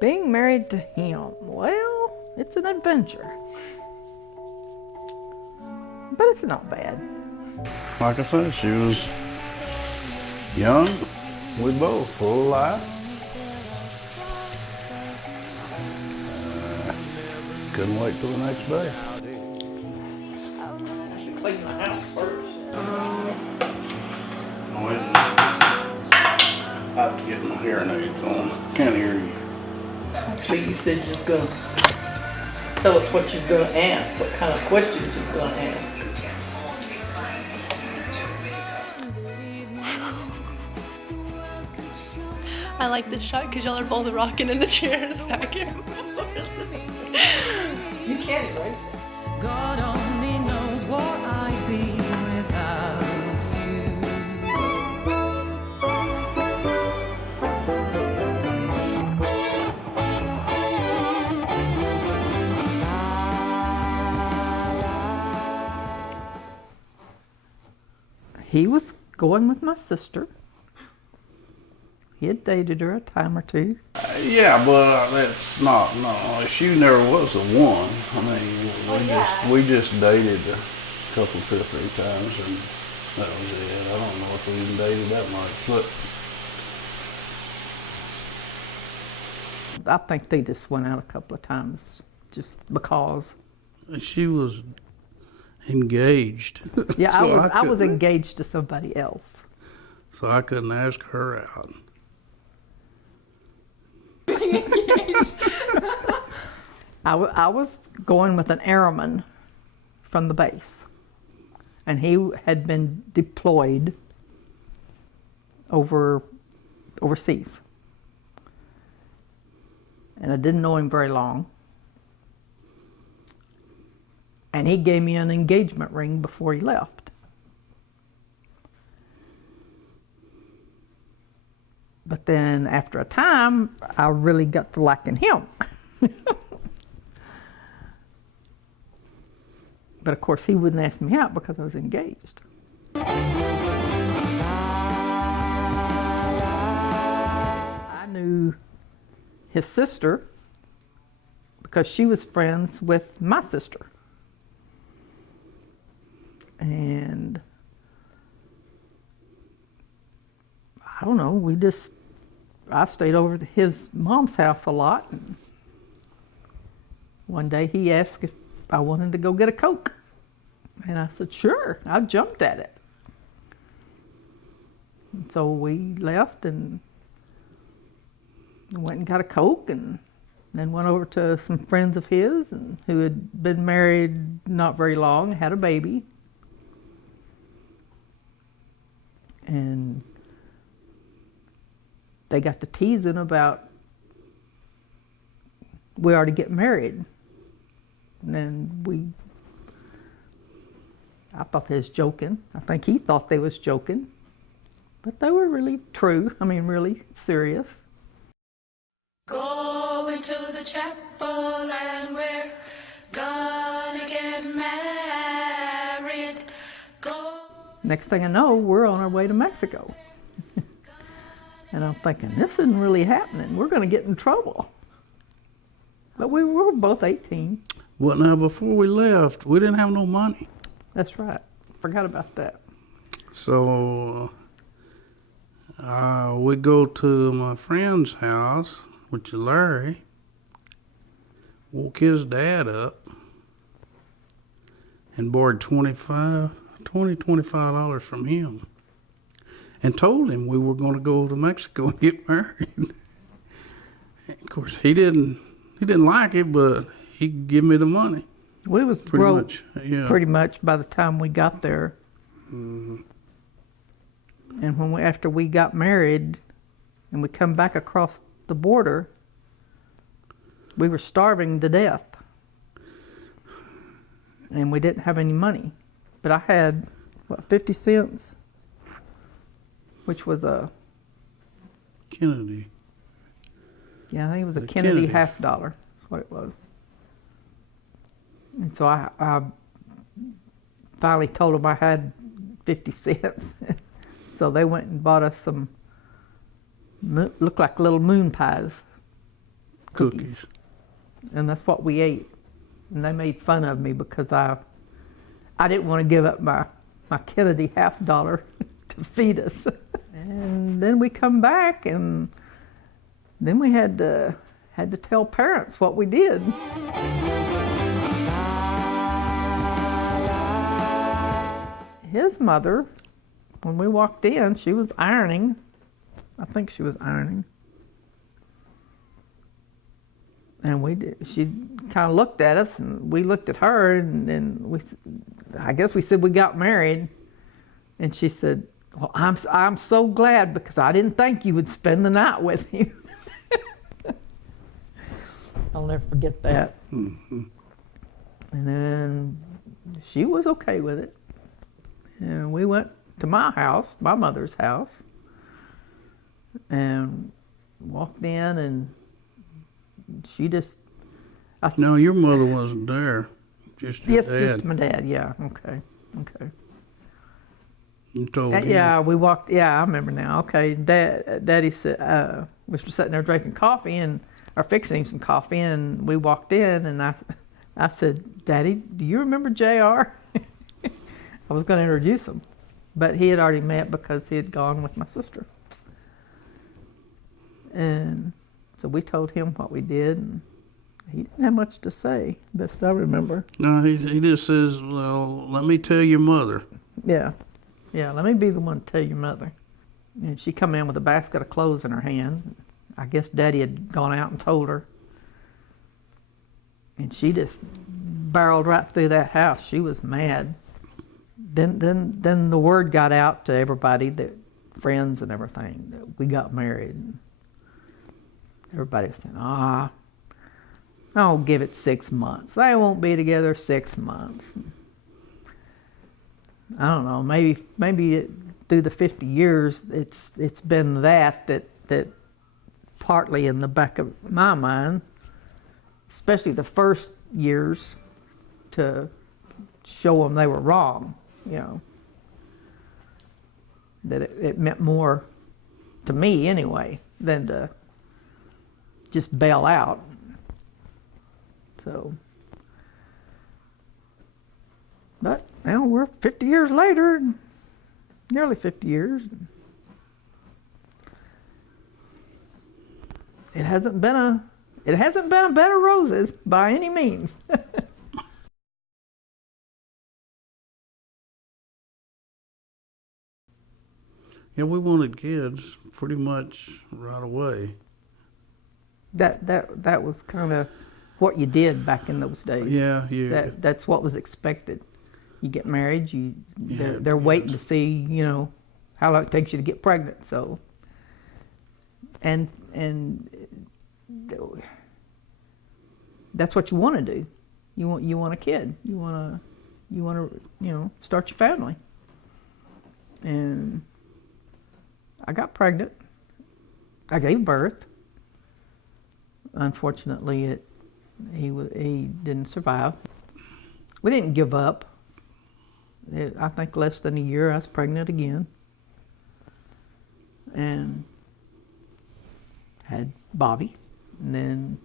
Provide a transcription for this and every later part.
Being married to him, well, it's an adventure. But it's not bad. Like I said, she was young, we both, full of life. Couldn't wait till the next day. Clean the house first. I have to get my hearing aids on. Can't hear you. Actually, you said you're just gonna tell us what you're gonna ask, what kind of questions you're gonna ask. I like this shot because y'all are both rocking in the chairs back and forth. You can't erase that. God only knows what I'd be without He was going with my sister. He had dated her a time or two. Yeah, but that's not, no, she never was the one. I mean, we just dated a couple, 2 or 3 times, and that was it. I don't know if we even dated that much, but I think they just went out a couple of times just because. she was engaged. Yeah, So I was couldn't- engaged to somebody else. So I couldn't ask her out. I was going with an airman from the base, and he had been deployed overseas. And I didn't know him very long. And he gave me an engagement ring before he left. But then after a time, I really got to liking him. But of course, he wouldn't ask me out because I was engaged. I knew his sister because she was friends with my sister. And I don't know, I stayed over at his mom's house a lot. And one day he asked if I wanted to go get a Coke. And I said, sure. I jumped at it. And so we left and went and got a Coke, and then went over to some friends of his and who had been married not very long, had a baby. And they got to teasing about, we are to get married. And then I thought they was joking. I think he thought they was joking. But they were really true. I mean, really serious. Going to the chapel and we're gonna get married. Next thing I know, we're on our way to Mexico. And I'm thinking, this isn't really happening. We're going to get in trouble. But we were both 18. Well, now, before we left, we didn't have no money. That's right. Forgot about that. So we go to my friend's house, which is Larry, woke his dad up and borrowed $25 from him and told him we were going to go to Mexico and get married. Of course, he didn't like it, but he gave me the money. We was Pretty broke much, yeah. pretty much by the time we got there. Mm-hmm. And after we got married and we come back across the border, we were starving to death. And we didn't have any money. But I had, 50 cents? Which was a... Kennedy. Yeah, I think it was a The Kennedy Kennedy. $50. That's what it was. And so I finally told them I had 50 cents. So they went and bought us some, looked like little moon pies. cookies. And that's what we ate. And they made fun of me because I didn't want to give up my Kennedy $50 to feed us. And then we come back, and then we had to tell parents what we did. His mother, when we walked in, she was ironing. I think she was ironing. And she kind of looked at us, and we looked at her, and I guess we said we got married. And she said, "Well, I'm so glad, because I didn't think you would spend the night with him." I'll never forget that. Mm-hmm. And then she was okay with it. And we went to my house, my mother's house, and walked in, and she just... No, your mother wasn't there. Just your Yes, dad. just my dad, yeah, okay. You told him. Yeah, we walked, yeah, I remember now. Okay, Daddy said, we were sitting there drinking coffee, or fixing some coffee, and we walked in, and I said, "Daddy, do you remember JR?" I was going to introduce him, but he had already met because he had gone with my sister. And so we told him what we did, and he didn't have much to say, best I remember. No, he just says, "Well, let me tell your mother." Yeah, let me be the one to tell your mother. And she come in with a basket of clothes in her hand. I guess Daddy had gone out and told her. And she just barreled right through that house. She was mad. Then the word got out to everybody, that friends and everything, that we got married. Everybody was saying, I'll give it 6 months. They won't be together 6 months. I don't know, maybe through the 50 years, it's been that partly in the back of my mind, especially the first years, to show them they were wrong, that it meant more to me anyway than to just bail out. So, but now we're 50 years later, nearly 50 years. It hasn't been a bed of roses by any means. Yeah, we wanted kids pretty much right away. That was kind of what you did back in those days. Yeah, That's what was expected. You get married, Yeah, they're waiting yes. to see, how long it takes you to get pregnant. So, and that's what you want to do. You want a kid. You want to start your family. And I got pregnant. I gave birth. Unfortunately, he didn't survive. We didn't give up. I think less than a year, I was pregnant again, and had Bobby, and then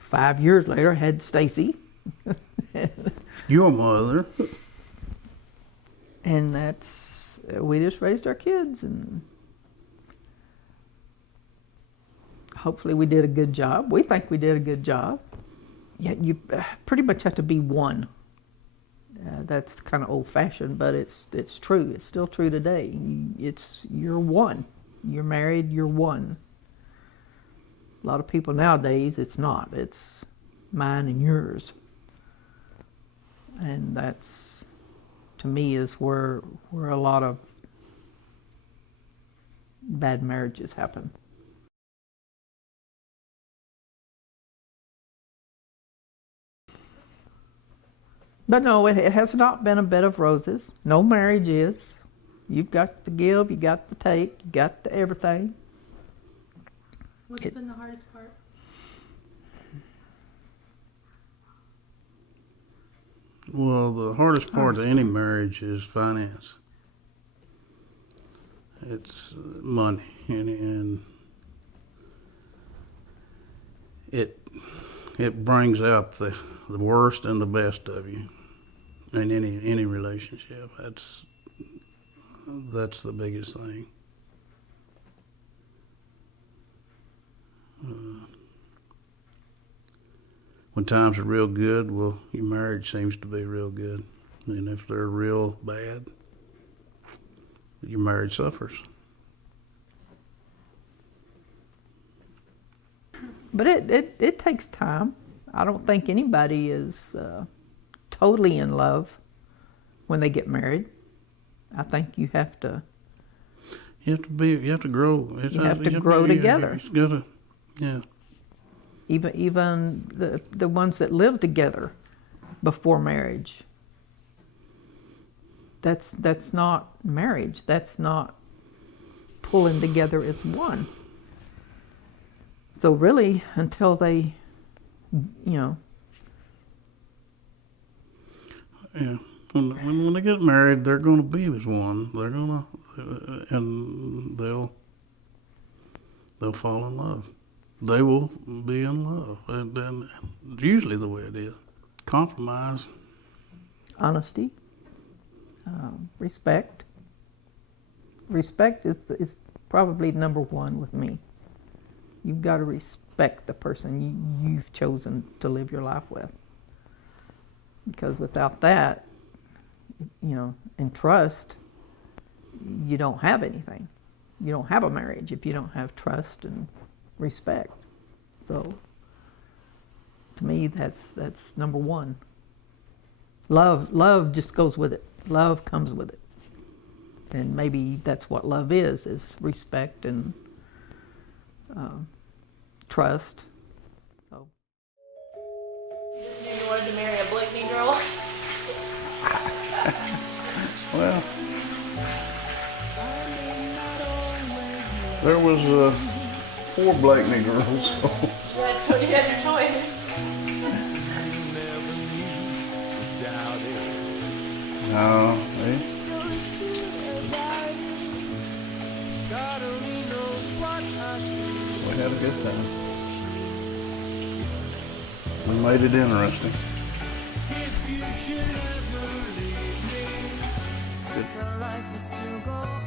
5 years later, I had Stacy. Your mother. And we just raised our kids, and hopefully we did a good job. We think we did a good job. Yet you pretty much have to be one. That's kind of old-fashioned, but it's true. It's still true today. You're one. You're married, you're one. A lot of people nowadays, it's not. It's mine and yours. And that's, to me, is where a lot of bad marriages happen. But no, it has not been a bed of roses. No marriage is. You've got to give, you got to take, you got to everything. What's been the hardest part? Well, the hardest part of any marriage is finance. It's money, and it brings out the worst and the best of you in any relationship. That's the biggest thing. When times are real good, well, your marriage seems to be real good. And if they're real bad, your marriage suffers. But it takes time. I don't think anybody is totally in love when they get married. I think you have to. You have to grow. You have to grow together. It's gotta, yeah. Even the ones that live together before marriage. That's not marriage. That's not pulling together as one. So really, until they, Yeah. When they get married, they're going to be as one. They're going to, and they'll fall in love. They will be in love, and it's usually the way it is. Compromise. honesty, respect. Respect is probably number one with me. You've got to respect the person you've chosen to live your life with. Because without that, and trust, you don't have anything. You don't have a marriage if you don't have trust and respect. So, to me, that's number one. Love just goes with it. Love comes with it. And maybe that's what love is respect and trust. So. You just knew you wanted to marry a Blakeney girl. Well, there was 4 Blakeney girls. So. You had your choice. No, we had a good time. We made it interesting. The life would still go